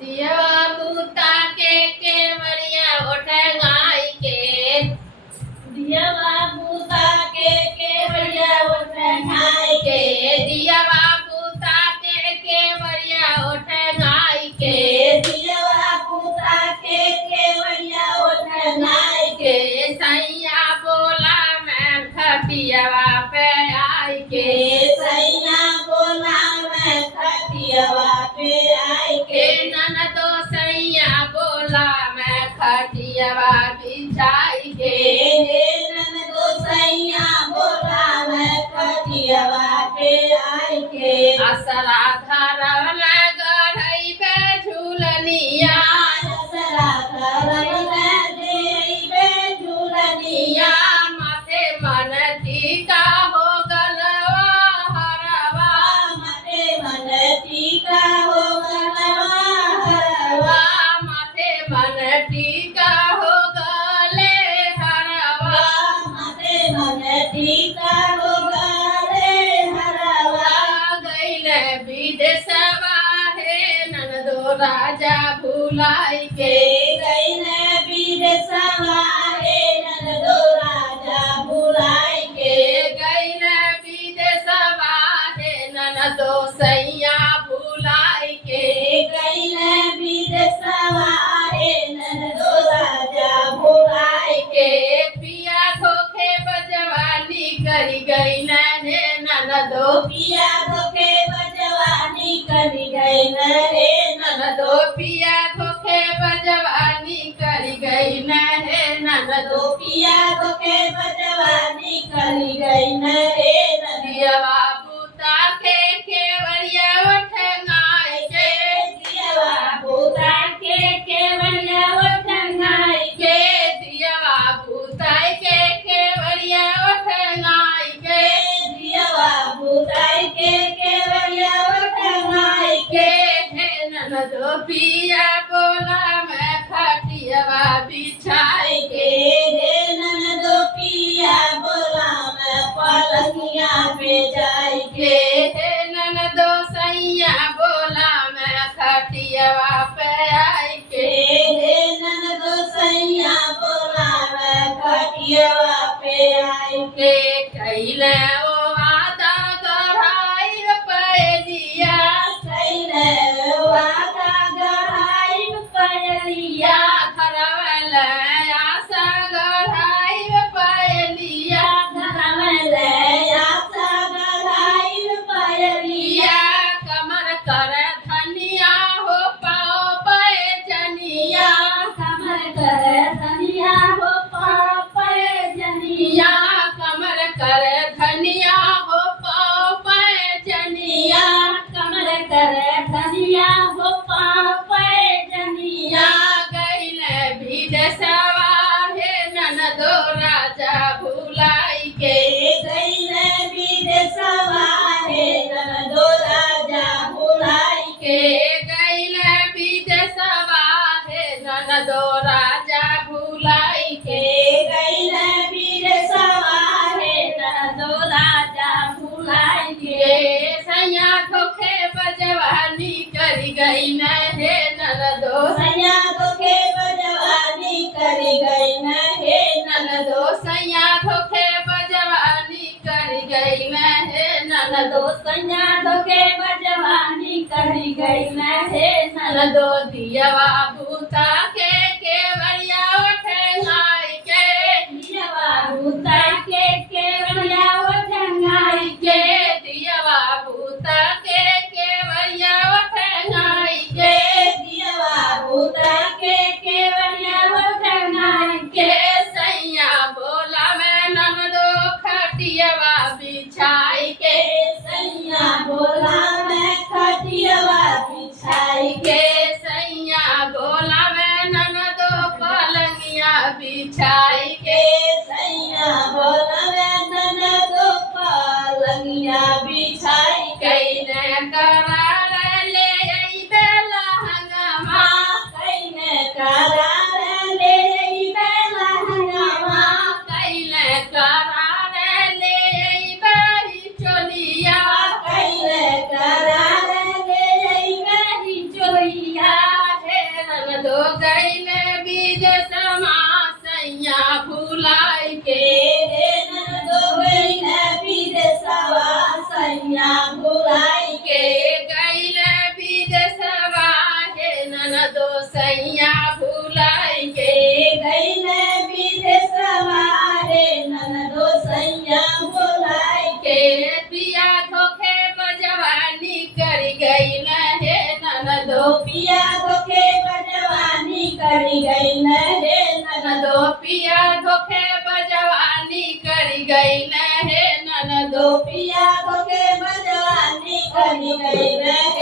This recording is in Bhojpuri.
दियवा बूता के केवड़िया उठ गाय के दियवा बूता के केवड़िया उठ गाय के दियवा बूता के केवड़िया उठ गाय के दियवा बूता के केवड़िया उठ गाय के सैया बोला मैं खटियावा पे आई के सैया बोला मैं खटियावा पे आई के ननदो सैया बोला मैं खटियावा बिछाई के ननदो सैया बोला मैं खटियावा पे आई के असरा धरवला गढ़ई पे झूलनिया असरा धरवला देई पे झूलनिया माथे मन टीका हो गलवा हरवा माथे मन टीका हो गलवा हरवा माथे मन टीका हो गले हरवा माथे मन टीका हो गले हरवा गईले विदेशवा हे ननदो राजा भुलाई के गईले विदेशवा हे ननदो राजा भुलाई के गईले विदेशवा हे ननदो सैया भुलाई के गईले विदेशवा हे ननदो राजा भुलाई के पिया धोखे बजवानी करी गई हे ननदो पिया धोखे बजवानी करी गई हे ननदो पिया धोखे बजवानी करी गई हे ननदो पिया धोखे बजवानी करी गई हे नदियावा बूता के केवड़िया उठ गाय के दियावा बूता के केवड़िया उठ गाय के दियावा बूता के केवड़िया उठ गाय के दियावा बूता के केवड़िया उठ गाय के हे ननदो पिया बोला मैं खटियावा बिछाई के हे ननदो पिया बोला मैं पलंगिया पे जाई के हे ननदो सैया बोला मैं खटियावा पे आई के हे ननदो सैया बोला मैं खटियावा पे आई के कैले ओ आदा गढ़ाई पैलिया कैले ओ आदा गढ़ाई पैलिया धरवल आशा गढ़ाई पैलिया धरवल आशा गढ़ाई पैलिया कमर कर धनिया हो पाओ पैजनिया कमर कर धनिया हो पाओ पैजनिया कमर कर धनिया हो पाओ पैजनिया कमर कर धनिया हो पाओ पैजनिया गईले विदेशवा हे ननदो राजा भुलाई के गईले विदेशवा हे ननदो राजा भुलाई के गईले विदेशवा हे ननदो राजा भुलाई के गईले विदेशवा हे ननदो राजा भुलाई के सैया धोखे बजवानी करी गई न हे ननदो सैया धोखे बजवानी करी गई न हे ननदो सैया धोखे बजवानी करी गई न हे ननदो सैया धोखे बजवानी करी गई न हे ननदो दियवा बूता के केवड़िया उठ गाय के दियवा बूता के केवड़िया उठ गाय के दियवा बूता के केवड़िया उठ गाय के दियवा बूता के केवड़िया उठ गाय के सैया बोला मैं ननदो खटियावा बिछाई के सैया बोला मैं खटियावा बिछाई के सैया बोला मैं ननदो पलंगिया बिछाई के सैया बोला मैं ननदो पलंगिया बिछाई कैने करार ले आई बेला हंगामा कैने करार ले आई बेला हंगामा कैने करार ले आई बड़ी चोलिया कैने करार ले आई કરી ગઈ ને હે નનદો પિયા ધોખે બજવાની કરી ગઈ ને હે નનદો પિયા ધોખે બજવાની કરી ગઈ ને